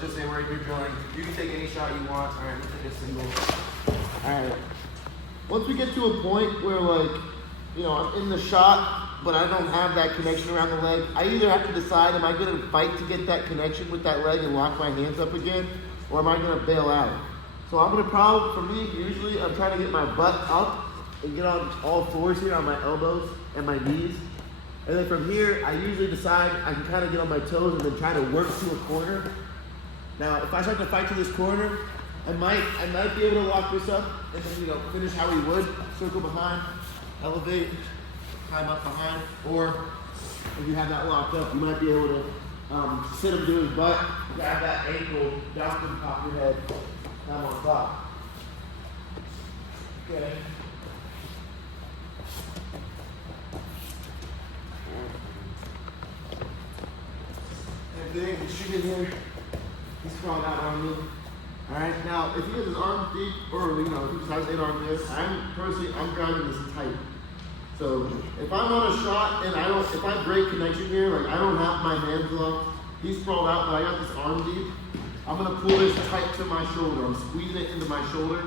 let's just say we're drilling. You can take any shot you want. All right, let's take a single. All right. Once we get to a point where, like, you know, I'm in the shot, but I don't have that connection around the leg, I either have to decide, am I going to fight to get that connection with that leg and lock my hands up again, or am I going to bail out? So I'm going to probably, for me, usually I'm trying to get my butt up and get on all fours here on my elbows and my knees. And then from here, I usually decide I can kind of get on my toes and then try to work to a corner. Now, if I start to fight to this corner, I might be able to lock this up and then, you know, finish how we would. Circle behind, elevate, climb up behind. Or if you have that locked up, you might be able to sit him to his butt, grab that ankle, dump him, pop your head, climb on top. Okay. Thing, he's shooting here. He's crawling out on me. Alright, now if he has his arms deep, or you know, if he just has 8 arms there, I'm grounding this tight. So if I'm on a shot and if I break connection here, like I don't have my hands locked, he's sprawled out, but I got this arm deep, I'm gonna pull this tight to my shoulder. I'm squeezing it into my shoulder.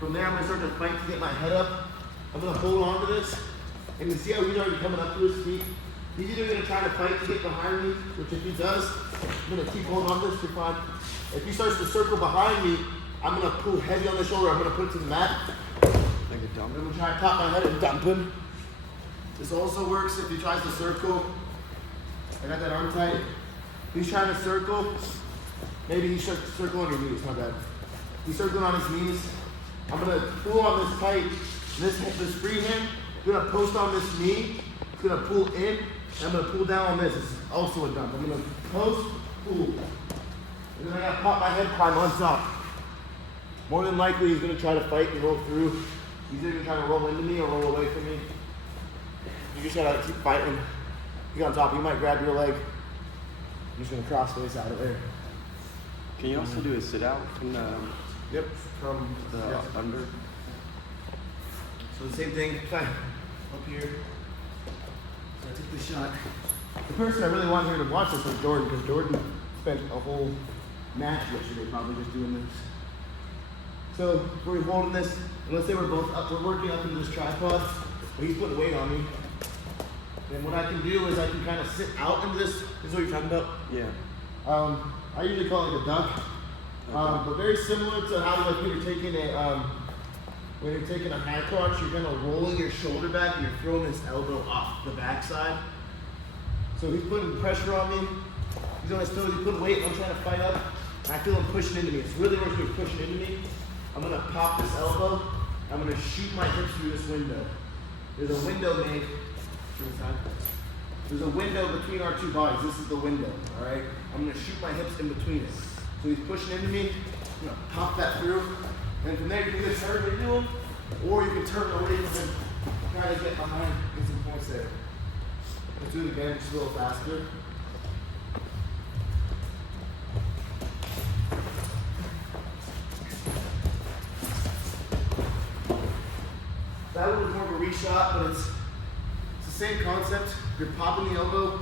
From there, I'm gonna start to fight to get my head up. I'm gonna hold on to this, and you see how he's already coming up to his feet. He's either going to try to fight to get behind me, which if he does, I'm going to keep holding on to this for fun. If he starts to circle behind me, I'm going to pull heavy on the shoulder. I'm going to put it to the mat. Like a dump? I'm going to try to pop my head and dump him. This also works if he tries to circle. I got that arm tight. He's trying to circle. Maybe he should circle on your knees, my bad. He's circling on his knees. I'm going to pull on this tight, this free hand. I'm going to post on this knee. It's going to pull in. I'm going to pull down on this. It's also a dump. I'm going to post, pull. And then I got to pop my head, climb on top. More than likely, he's going to try to fight and roll through. He's either going to try to roll into me or roll away from me. You just got to keep fighting. He's on top. He might grab your leg. I'm just going to cross face out of there. Can you also do a sit out from the from the under? So the same thing, up here. So I took the shot. The person I really want here to watch this was Jordan, because Jordan spent a whole match yesterday probably just doing this. So we're holding this, and let's say we're both up, we're working up into this tripod, but he's putting weight on me. And what I can do is I can kind of sit out into this. This is what you're talking about? Yeah. I usually call it like a duck, but very similar to how like when you're taking a high crotch, you're kind of rolling your shoulder back and you're throwing this elbow off the backside. So he's putting pressure on me. He's on his toes. He's putting weight. I'm trying to fight up, and I feel him pushing into me. It's really worth me pushing into me. I'm gonna pop this elbow. I'm gonna shoot my hips through this window. There's a window made. There's a window between our two bodies. This is the window, all right? I'm gonna shoot my hips in between it. So he's pushing into me. I'm gonna pop that through. And from there, you can either turn into him, or you can turn away from him, try to get behind, get some points there. Let's do it again, just a little faster. That one was more of a re-shot, but it's the same concept. You're popping the elbow,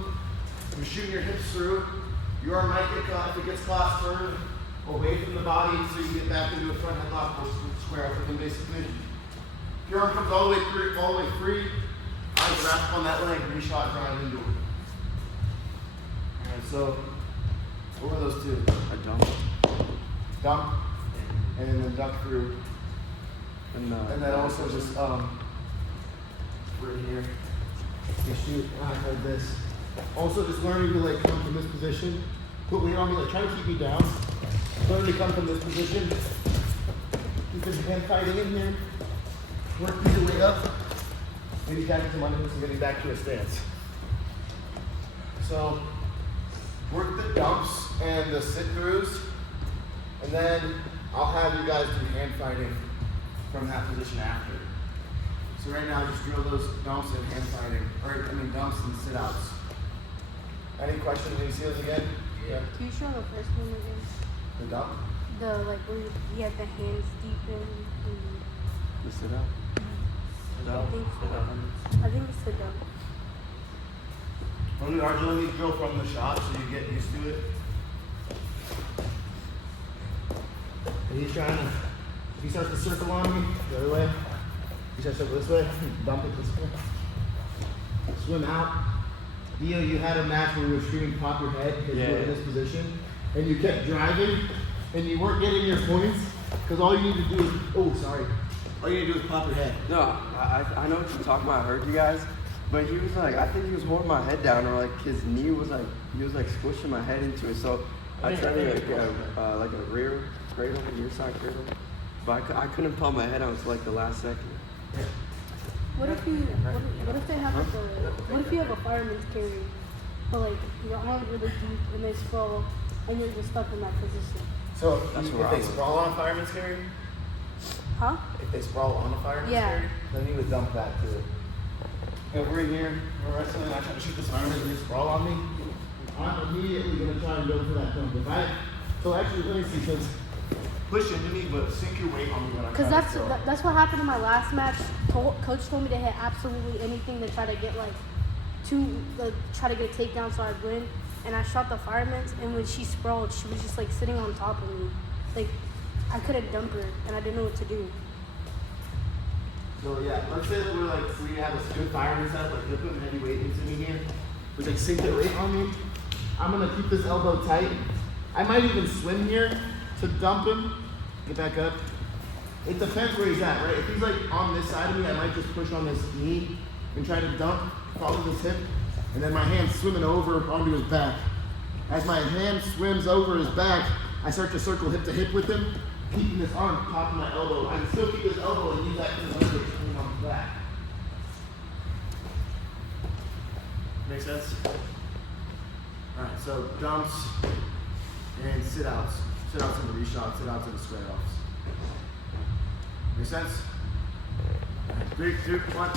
you're shooting your hips through. Your arm might get caught. If it gets caught, turn away from the body so you get back into a front headlock or square up with them basically. If your arm comes all the way free, I grasp on that leg, re-shot, drive into it. Alright, so what were those two? A dump. Dump, and then duck through. And then also just we're here. You shoot, and I hold this. Also just learning to like come from this position. Put weight on me, like try to keep me down. Learn to come from this position. Keep his hand fighting in here. Work your way up. Maybe catching some underhooks and getting back to a stance. So work the dumps and the sit-throughs, and then I'll have you guys do hand fighting from that position after. So right now, just drill those dumps and hand fighting, dumps and sit-outs. Any questions when you see those again? Yeah. Can you show the first one again? The dump? The like where you had the hands deep in. the sit out. I think so. I think it's the dump. When we are doing these, drill from the shot so you get used to it. And he's trying to, if he starts to circle on me, the other way, he starts to circle this way, dump it this way. Swim out. Dio, you had a match where we were screaming pop your head because you were in this position, and you kept driving, and you weren't getting your points, because all you need to do is, all you need to do is pop your head. No, I know what you're talking about. I heard you guys. But he was like, I think he was holding my head down, or like his knee was like, he was like squishing my head into it. So I tried to get like a rear cradle, rear side cradle. But I couldn't pop my head out until like the last second. What if they have like what if you have a fireman's carry, but like your arms really deep and they sprawl, and you're just stuck in that position? So That's if where they I was. sprawl on a fireman's carry, Huh? if they sprawl on a fireman's Yeah. carry, then you would dump that too. If we're in here, we're wrestling, and I try to shoot this fireman and they sprawl on me, I'm immediately gonna try and go for that dump. So actually, let me see, because push into me, but sink your weight on me when I'm Because trying to throw. that's what happened in my last match. Coach told me to hit absolutely anything to try to get try to get a takedown so I'd win. And I shot the fireman's, and when she sprawled, she was just like sitting on top of me. Like I couldn't dump her, and I didn't know what to do. So yeah, let's say that we have a good fireman setup, like they're putting heavy weight into me here. But they sink their weight on me. I'm gonna keep this elbow tight. I might even swim here to dump him. Get back up. It depends where he's at, right? If he's like on this side of me, I might just push on his knee and try to dump, follow his hip, and then my hand's swimming over onto his back. As my hand swims over his back, I start to circle hip to hip with him, keeping this arm popping my elbow. I can still keep his elbow and use that as a leverage coming on his back. Make sense? Alright, so dumps and sit outs. Sit outs in the reshot, sit outs in the square offs. Make sense? 3, 2, 1.